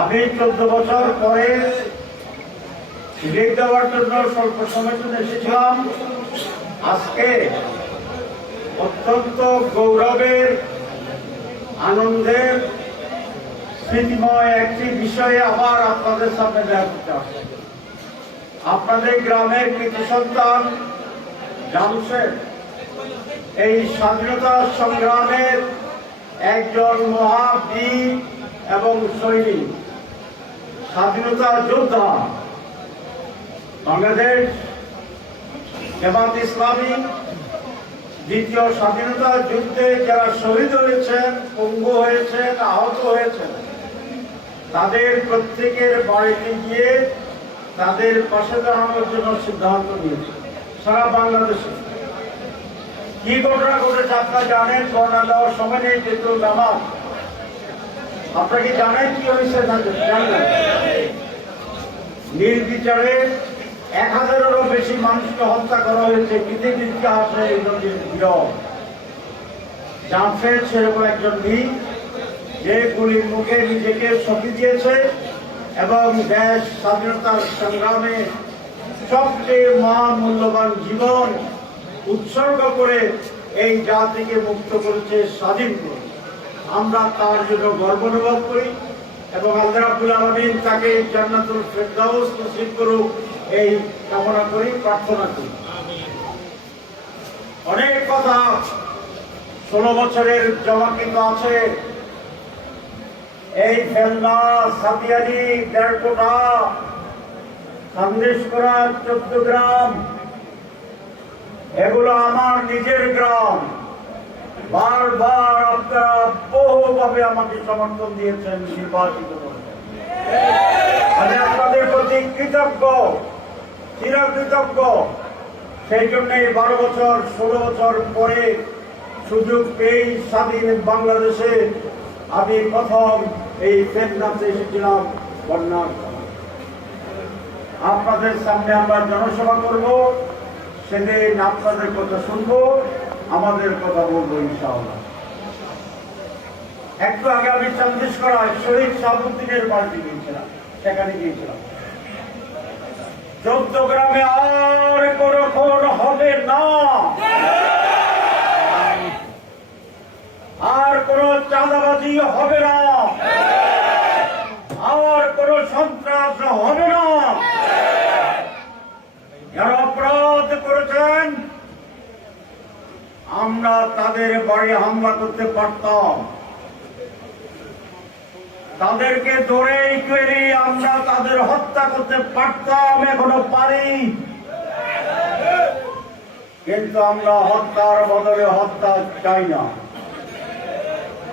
আমি চোদ্দ বছর পরে সিলেট দেওয়ার জন্য স্বল্প সময়ের এসেছিলাম। আজকে অত্যন্ত গৌরবের, আনন্দের, স্মৃতিময় একটি বিষয়ে আবার আপনাদের সামনে দেখা করতে আপনাদের গ্রামের কৃতি সন্তান জামশেদ এই স্বাধীনতা সংগ্রামের একজন মহাবীর এবং সৈনিক স্বাধীনতা যোদ্ধা, বাংলাদেশ জামাত ইসলামী দ্বিতীয় স্বাধীনতা যুদ্ধে যারা শহীদ হয়েছেন, পঙ্গু হয়েছেন, আহত হয়েছেন, তাদের প্রত্যেকের বাড়িতে গিয়ে তাদের পাশে দাঁড়ানোর জন্য সিদ্ধান্ত নিয়েছে সারা বাংলাদেশে। কি ঘটনা ঘটেছে আপনারা জানেন? করোনা দেওয়ার সময় নেই, কিন্তু নামাজ আপনারা কি জানেন কি হয়েছে? নির্বিচারে এক হাজারেরও বেশি মানুষকে হত্যা করা হয়েছে। পৃথিবীর ইতিহাসে এই নদীর বিরল। জামশেদ সেরকম একজন বীর যে গুলির মুখে নিজেকে সঁপি দিয়েছে এবং দেশ স্বাধীনতার সংগ্রামে সবচেয়ে মহামূল্যবান জীবন উৎসর্গ করে এই জাতিকে মুক্ত করেছে স্বাধীন করে। আমরা তার জন্য গর্ব অনুভব করি এবং আল্লাহ আলামিন তাকে জান্নাতুল ফেরদাউস নসিব করুক, এই কামনা করি, প্রার্থনা করি। অনেক কথা ষোলো বছরের জমা কিন্তু আছে। এই ফেলনা সাতিয়ারি দেড়কোটা সন্দেশ করা চোদ্দ গ্রাম। এগুলো আমার নিজের গ্রাম। বারবার আপনারা বহুভাবে আমাকে সমর্থন দিয়েছেন, নির্বাচিত আপনাদের প্রতি কৃতজ্ঞ, চিরকৃতজ্ঞ। সেই জন্য এই বারো বছর, ষোলো বছর পরে সুযোগ পেয়ে স্বাধীন বাংলাদেশে আমি প্রথম এই প্রেমনাথে এসেছিলাম, বন্যার আপনাদের সামনে আমরা জনসভা করব। সেদিন আপনাদের কথা শুনব, আমাদের কথা বলব ইনশাআল্লাহ। একটু আগে আমি চন্দ্রিশ করা শহীদ সাহুদ্দিনের বাড়িতে গিয়েছিলাম, সেখানে গিয়েছিলাম। চোদ্দ গ্রামে আর কোনো খুন হবে না আর কোন চাঁদাবাজি হবে না আর কোন সন্ত্রাস হবে না যারা অপরাধ করেছেন আমরা তাদের বাড়ি হামলা করতে পারতাম। তাদেরকে ধরে করে আমরা তাদের হত্যা করতে পারতাম, এখনও পারি। কিন্তু আমরা হত্যার বদলে হত্যা চাই না।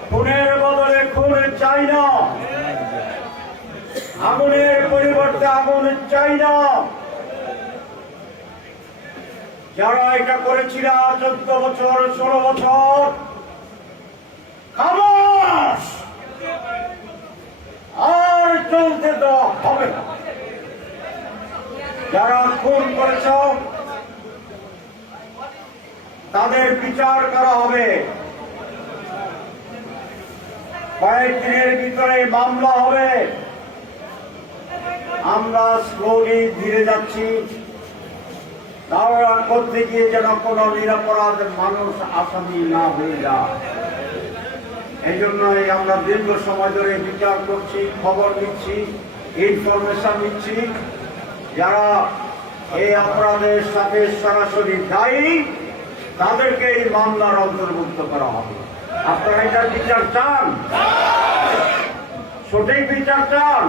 খুনের বদলে খুন চাই না। আগুনের পরিবর্তে আগুন চাই না। যারা এটা করেছিল চোদ্দ বছর, ষোলো বছর আর চলতে দেওয়া হবে যারা খুন করেছ, তাদের বিচার করা হবে। কয়েকদিনের ভিতরে মামলা হবে। আমরা স্লোলি ধীরে যাচ্ছি। ধারণা করতে গিয়ে যেন কোন নিরাপরাধ মানুষ আসামি না হয়ে যায়। এই জন্যই আমরা দীর্ঘ সময় ধরে বিচার করছি, খবর নিচ্ছি ইনফরমেশন নিচ্ছি। যারা এই অপরাধের সাথে সরাসরি দায়ী, তাদেরকে এই মামলার অন্তর্ভুক্ত করা হবে। আপনারা এটার বিচার চান? সঠিক বিচার চান?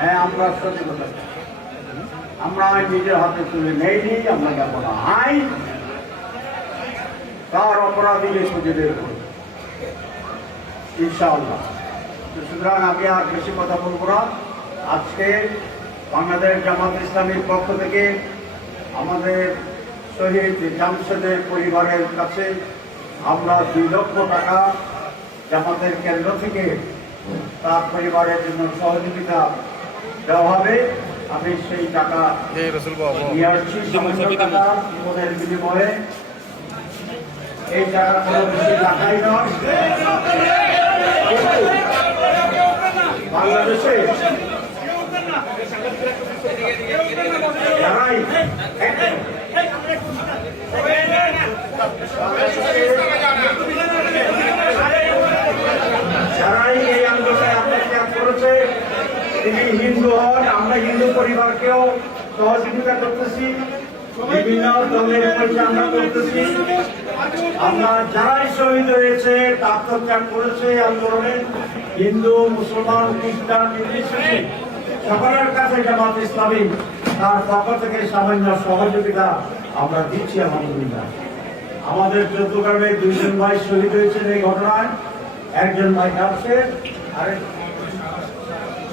হ্যাঁ আমরা সঠিক কথা চাই। আমরা নিজের হাতে তুলে নেইনি, আমরা আইন তার অপরাধীকে খুঁজে বের করব ইনশাআল্লাহ। তো সুতরাং আমি আর বেশি কথা বলব না। আজকে বাংলাদেশ জামাত ইসলামীর পক্ষ থেকে আমাদের শহীদ জামশেদের পরিবারের কাছে আমরা দুই লক্ষ টাকা জামাতের কেন্দ্র থেকে তার পরিবারের জন্য সহযোগিতা দেওয়া হবে। আমি সেই টাকা জি রসুল বাবু নিয়ে আসছি সামান্য টাকা বিনিময়ে এই জায়গা কোনো বেশি টাকাই নয় বাংলাদেশে যারাই যারাই এই আন্দোলনে আত্মত্যাগ করেছে তিনি হিন্দু হন আমরা হিন্দু পরিবারকেও সহযোগিতা করতেছি আমরা দিচ্ছি, আলহামদুলিল্লাহ। আমাদের চৌদ্দগ্রামে দুইজন ভাই শহীদ হয়েছেন এই ঘটনায়। একজন ভাই কাছে আরেক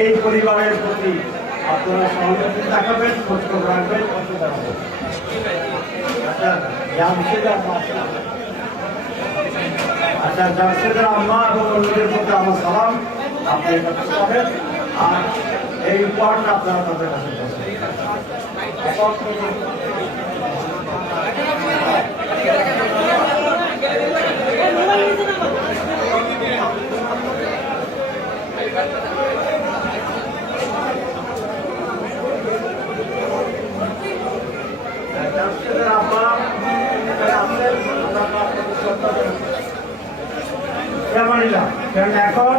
এই পরিবারের প্রতি আপনারা সহযোগিতা দেখাবেন খোঁজ খবর রাখবেন আচ্ছা জামশেদের আচ্ছা আম্মা এবং অন্যদের প্রতি আমার সালাম, আপনি পাবেন আর এই উপহারটা আপনারা তাদের কাছে জামশেদের আম্মা এখানে আসলেন আমরা আপনাদের শ্রদ্ধা জানাই। কেমন এখন